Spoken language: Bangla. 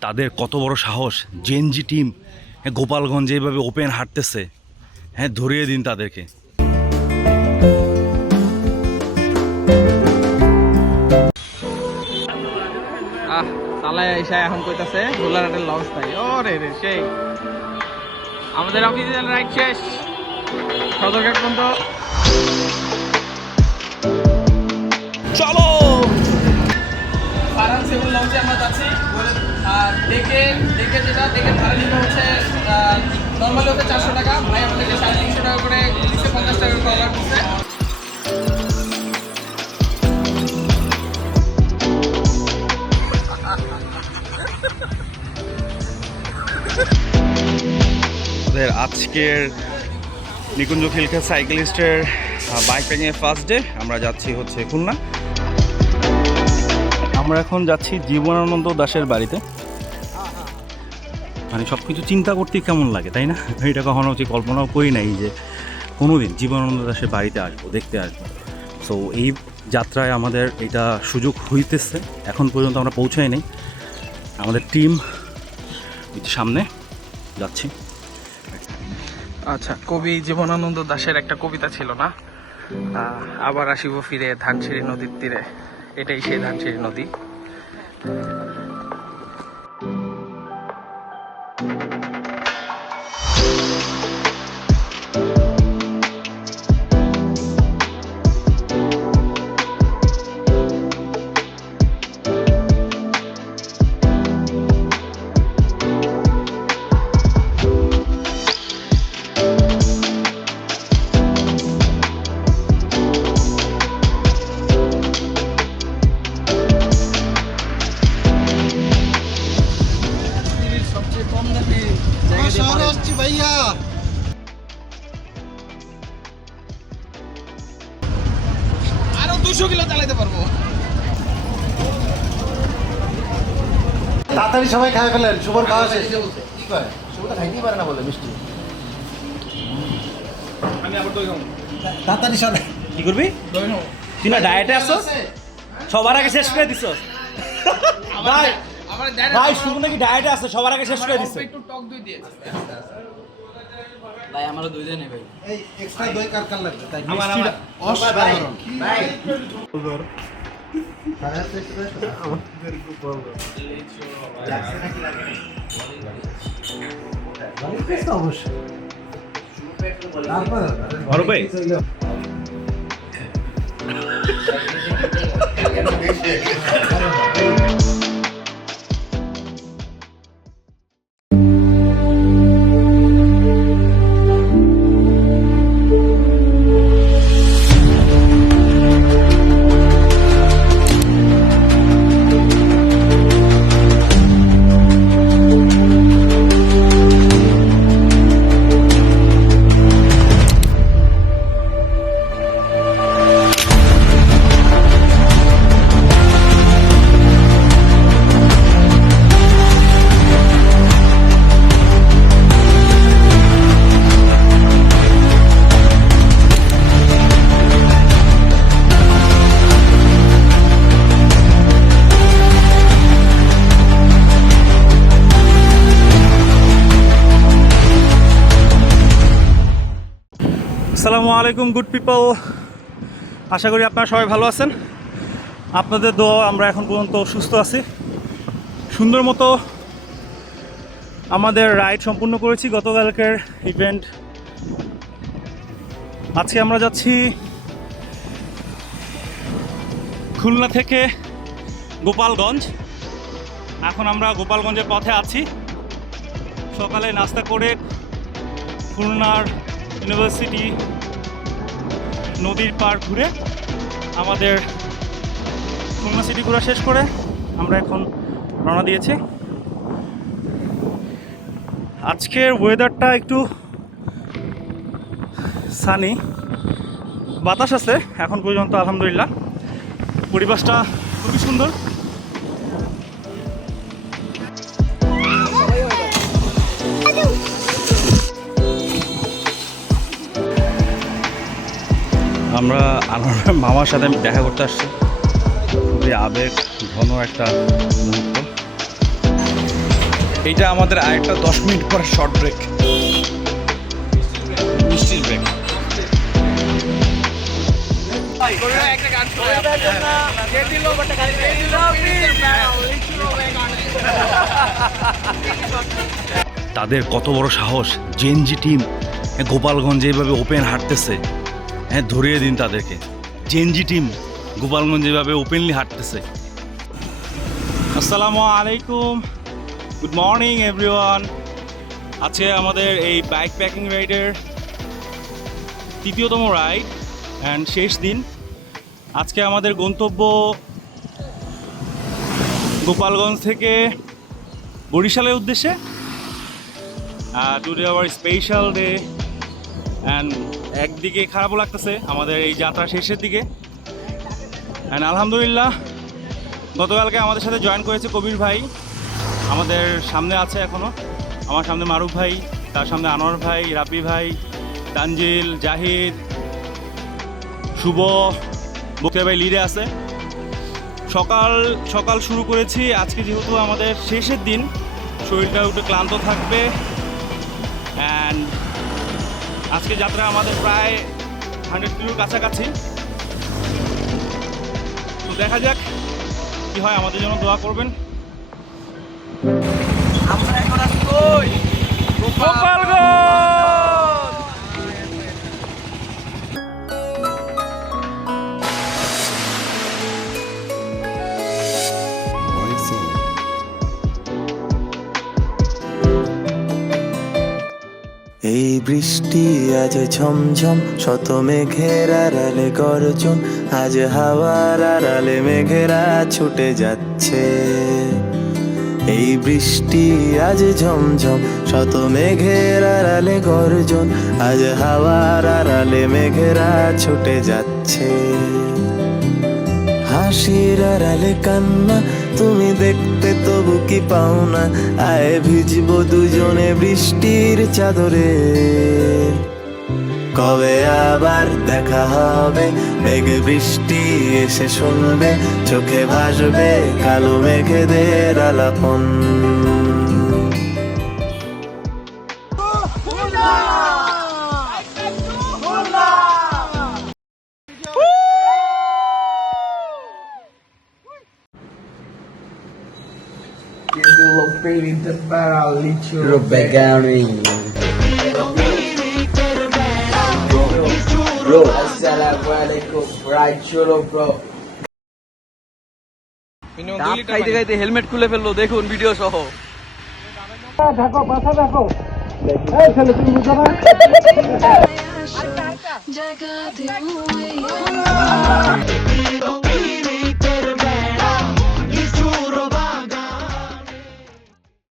তাদের কত বড় সাহস? জেনজি টিম হ্যাঁ গোপালগঞ্জে এইভাবে ওপেন হাঁটতেছে। হ্যাঁ ধরিয়ে দিন তাদেরকে। আহ এসে এখন কইতাছে গোলাঘাটের লঞ্চ নাই ও রে রে সেই। আমাদের অফিসিয়াল রাইড শেষ। সদরঘাট পর্যন্ত চলো! লঞ্চে আমরা যাচ্ছি। দেখে দেখে যেটা, দেখে ভাড়া নিব হচ্ছে নর্মালি হচ্ছে চারশো টাকা। ভাই আমাদেরকে সাড়ে তিনশো টাকা করে দিচ্ছে, পঞ্চাশ টাকা করে অর্ডার করছে আজকের নিকুঞ্জ খিলখা সাইকেলিস্টের বাইক প্যাকিংয়ের ফার্স্ট ডে আমরা যাচ্ছি হচ্ছে খুলনা। আমরা এখন যাচ্ছি জীবনানন্দ দাসের বাড়িতে। মানে সব কিছু চিন্তা করতে কেমন লাগে, তাই না? এটা কখনো হচ্ছে কল্পনাও করি নাই যে কোনোদিন জীবনানন্দ দাসের বাড়িতে আসব, দেখতে আসব। সো এই যাত্রায় আমাদের এটা সুযোগ হইতেছে, এখন পর্যন্ত আমরা পৌঁছাই নাই। আমাদের টিম সামনে যাচ্ছি। আচ্ছা কবি জীবনানন্দ দাশের একটা কবিতা ছিল না? আবার আসিব ফিরে ধানসিঁড়ি নদীর তীরে। এটাই সেই ধানসিঁড়ি নদী। দুশো কিলো চালাতে পারব। তাড়াতাড়ি সবাই খাই ফেলেন শুভর খাওয়া শেষ। কি করে শুভ তো খাইতেই পারে না বলে মিষ্টি। আমি আবার দই খাব। তাড়াতাড়ি সবাই কি করবি? তুই না ডায়েটে আসছস সবার আগে শেষ করে দিছস ভাই ভাই শুধু নাকি ডায়েটে আছে? সবার আগে শেষ করে দিছে। একটু টক দই দিয়েছে। এই এক্সট্রা দই কার কার লাগবে? তাই আমার- মিষ্টিটা আমার- অসাধারণ। অবশ্যই আসসালামু আলাইকুম গুড পিপল আশা করি আপনারা সবাই ভালো আছেন। আপনাদের দোয়া, আমরা এখন পর্যন্ত সুস্থ আছি। সুন্দর মতো আমাদের রাইড সম্পূর্ণ করেছি। গতকালকের ইভেন্ট আজকে আমরা যাচ্ছি খুলনা থেকে গোপালগঞ্জ। এখন আমরা গোপালগঞ্জের পথে আছি। সকালে নাস্তা করে খুলনার ইউনিভার্সিটি নদীর পার ঘুরে আমাদের খুলনা সিটি ঘোরা শেষ করে আমরা এখন রওনা দিয়েছি। আজকের ওয়েদারটা একটু সানি বাতাস আছে, এখন পর্যন্ত আলহামদুলিল্লাহ। পরিবেশটা খুবই সুন্দর। আমরা আমার মামার সাথে আমি দেখা করতে আসছি। খুবই আবেগ, ঘন একটা মুহূর্ত। এইটা আমাদের আরেকটা দশ মিনিট পর শর্ট ব্রেক মিষ্টির ব্রেক তাদের কত বড় সাহস জেনজি টিম গোপালগঞ্জে এইভাবে ওপেন হাঁটতেছে হ্যাঁ ধরিয়ে দিন তাদেরকে। জেনজি টিম গোপালগঞ্জ যেভাবে ওপেনলি হাঁটতেছে। আসসালামু আলাইকুম। গুড মর্নিং এভরিওয়ান আজকে আমাদের এই বাইক প্যাকিং রাইডের তৃতীয়তম রাইড অ্যান্ড শেষ দিন। আজকে আমাদের গন্তব্য গোপালগঞ্জ থেকে বরিশালের উদ্দেশ্যে। Today our special day and একদিকে খারাপও লাগতেছে, আমাদের এই যাত্রা শেষের দিকে। অ্যান্ড আলহামদুলিল্লাহ, গতকালকে আমাদের সাথে জয়েন করেছে কবির ভাই। আমাদের সামনে আছে এখনও আমার সামনে মারুফ ভাই, তার সামনে আনোয়ার ভাই রাপি ভাই, তানজিল, জাহিদ, শুভ বকে ভাই লিডে আছে। সকাল সকাল শুরু করেছি। আজকে যেহেতু আমাদের শেষের দিন, শরীরটা একটু ক্লান্ত থাকবে। অ্যান্ড আজকে যাত্রা আমাদের প্রায় হান্ড্রেড কিলোর কাছাকাছি। তো দেখা যাক কি হয় আমাদের জন্য দোয়া করবেন। আমরা এখন আসব গোপালগঞ্জ! বৃষ্টি, আজ ঝমঝম শত মেঘের আড়ালে গর্জন, আজ হাওয়ার আড়ালে মেঘেরা ছুটে যাচ্ছে। এই বৃষ্টি, আজ ঝমঝম শত মেঘের আড়ালে গর্জন, আজ হাওয়ার আড়ালে মেঘেরা ছুটে যাচ্ছে। হাসির আড়ালে কান্না, তুমি দেখতে পাও না আয় ভিজব দুজনে বৃষ্টির চাদরে। কবে আবার দেখা হবে? মেঘে বৃষ্টি এসে শুনবে। চোখে ভাসবে কালো মেঘেদের আলাপন। located in the Paralicho Rubagari. Bro, assalamu alaikum, right cholo bro. খাইতে খাইতে হেলমেট খুলে ফেলল দেখুন ভিডিও সহ থাকো